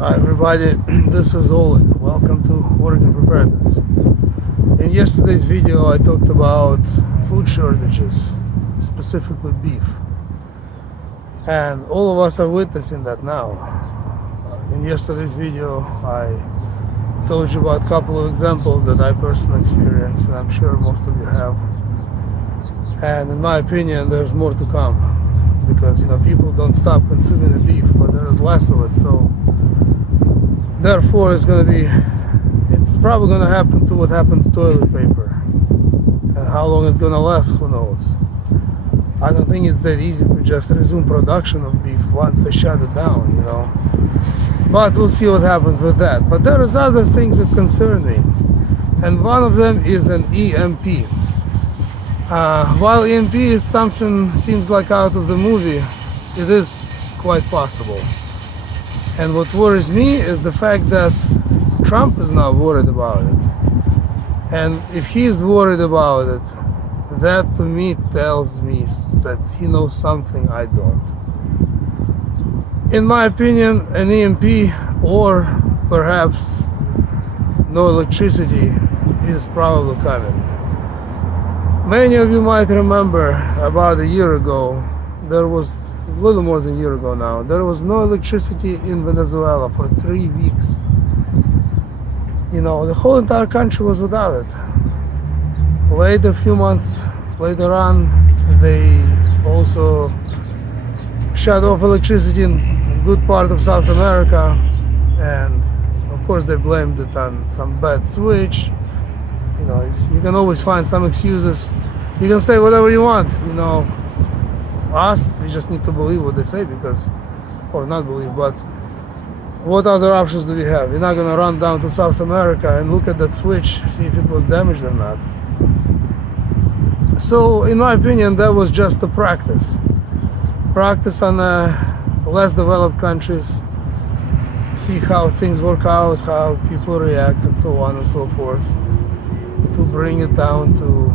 Hi everybody, this is Oleg. Welcome to Organ Preparedness. In yesterday's video I talked about food shortages, specifically beef. And all of us are witnessing that now. In yesterday's video I told you about a couple of examples that I personally experienced, and I'm sure most of you have. And in my opinion there's more to come, because people don't stop consuming the beef, but there is less of it. So therefore it's probably going to happen to what happened to toilet paper. And how long it's going to last, who knows. I don't think it's that easy to just resume production of beef once they shut it down, But we'll see what happens with that. But there is other things that concern me, and one of them is an EMP. While EMP is something seems like out of the movie, it is quite possible. And what worries me is the fact that Trump is now worried about it. And if he's worried about it, that to me tells me that he knows something I don't. In my opinion, an EMP or perhaps no electricity is probably coming. Many of you might remember about a year ago, there was a little more than a year ago now, there was no electricity in Venezuela for 3 weeks. The whole entire country was without it. Later, a few months later on, they also shut off electricity in a good part of South America, and of course they blamed it on some bad switch. You can always find some excuses. You can say whatever you want, Us, we just need to believe what they say, or not believe, but what other options do we have? We're not going to run down to South America and look at that switch, see if it was damaged or not. So, in my opinion, that was just a practice. Practice on less developed countries, see how things work out, how people react, and so on and so forth, to bring it down to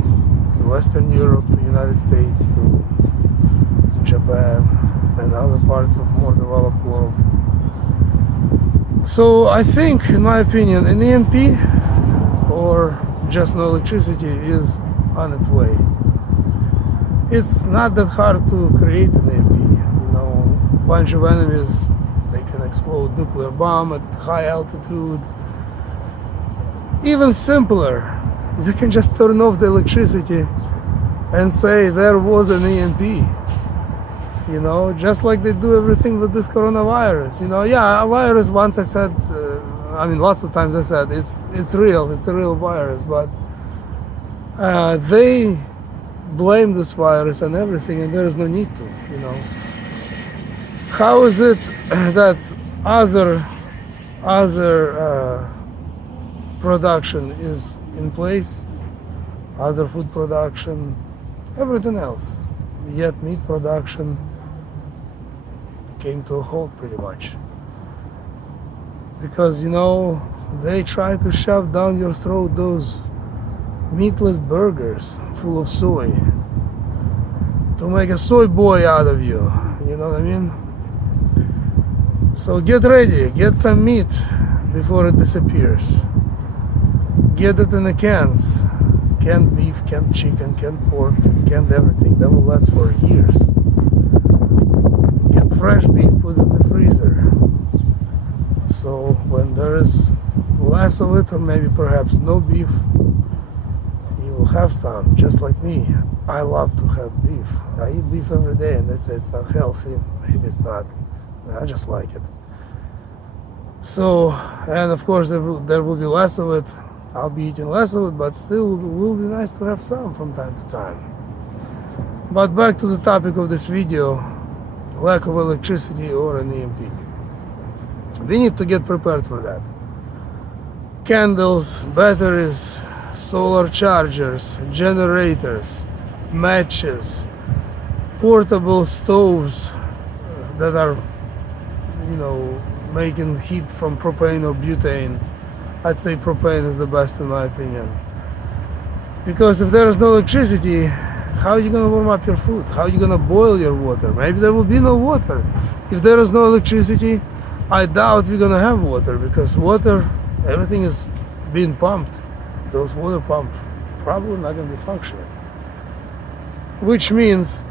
Western Europe, to the United States, to Japan, and other parts of more developed world. So I think, in my opinion, an EMP or just no electricity is on its way. It's not that hard to create an EMP. A bunch of enemies, they can explode nuclear bomb at high altitude. Even simpler, they can just turn off the electricity and say there was an EMP. Just like they do everything with this coronavirus. A virus, once I said, lots of times I said, it's real, it's a real virus, but they blame this virus and everything, and there is no need to, How is it that other production is in place, other food production, everything else, yet meat production came to a halt pretty much? Because they try to shove down your throat those meatless burgers full of soy to make a soy boy out of you, you know what I mean? So get ready, get some meat before it disappears. Get it in the cans. Canned beef, canned chicken, canned pork, canned everything. That will last for years. Get fresh beef, put it in the freezer. So when there is less of it, or maybe perhaps no beef, you will have some, just like me. I love to have beef. I eat beef every day, and they say it's not healthy. Maybe it's not. I just like it. So, and of course there will be less of it. I'll be eating less of it, but still it will be nice to have some from time to time. But back to the topic of this video, lack of electricity or an EMP. We need to get prepared for that. Candles, batteries, solar chargers, generators, matches, portable stoves that are, making heat from propane or butane. I'd say propane is the best in my opinion. Because if there is no electricity, how are you going to warm up your food? How are you going to boil your water? Maybe there will be no water. If there is no electricity, I doubt we're gonna have water, because water, everything is being pumped. Those water pumps probably not gonna be functioning. Which means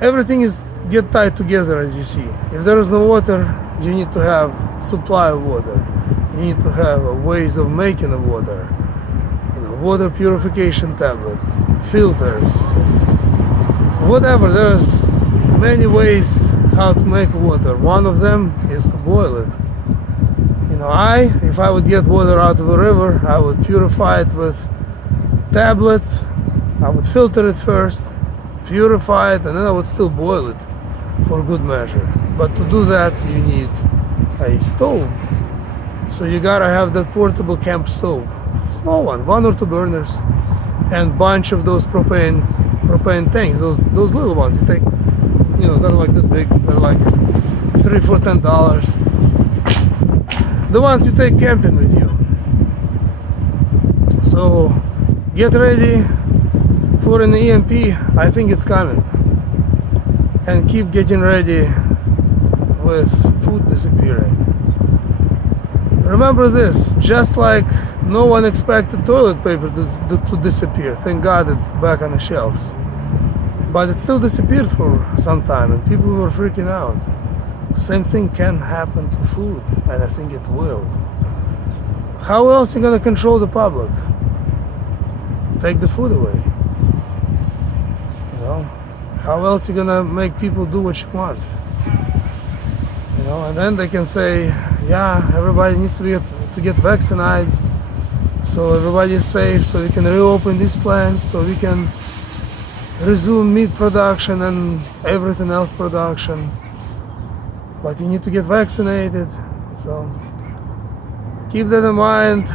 everything is get tied together, as you see. If there is no water, you need to have supply of water. You need to have ways of making the water. Water purification tablets, filters, whatever. There's many ways how to make water. One of them is to boil it. If I would get water out of a river, I would purify it with tablets. I would filter it first, purify it, and then I would still boil it for good measure. But to do that, you need a stove. So you gotta have that portable camp stove, small one or two burners, and bunch of those propane tanks. Those little ones you take, they're like this big. They're like $3 for $10. The ones you take camping with you. So get ready for an EMP. I think it's coming. And keep getting ready with food disappearing. Remember this, just like no one expected toilet paper to disappear. Thank God it's back on the shelves. But it still disappeared for some time and people were freaking out. Same thing can happen to food, and I think it will. How else are you going to control the public? Take the food away. How else are you going to make people do what you want? And then they can say, yeah, everybody needs to get vaccinated, so everybody is safe, so we can reopen these plants, so we can resume meat production and everything else production. But you need to get vaccinated, so keep that in mind.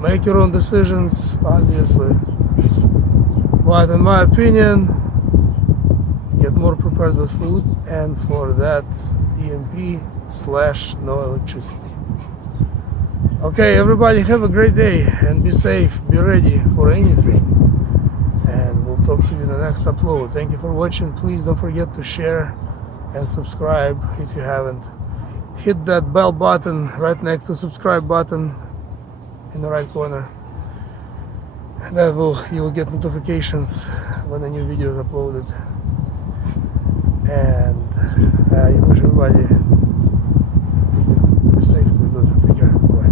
Make your own decisions, obviously. But in my opinion, get more prepared with food, and for that, EMP/no electricity. Okay, everybody, have a great day and be safe, be ready for anything. And we'll talk to you in the next upload. Thank you for watching. Please don't forget to share and subscribe if you haven't. Hit that bell button right next to subscribe button in the right corner. You will get notifications when a new video is uploaded. And I wish everybody to be safe, to be good. Take care. Bye.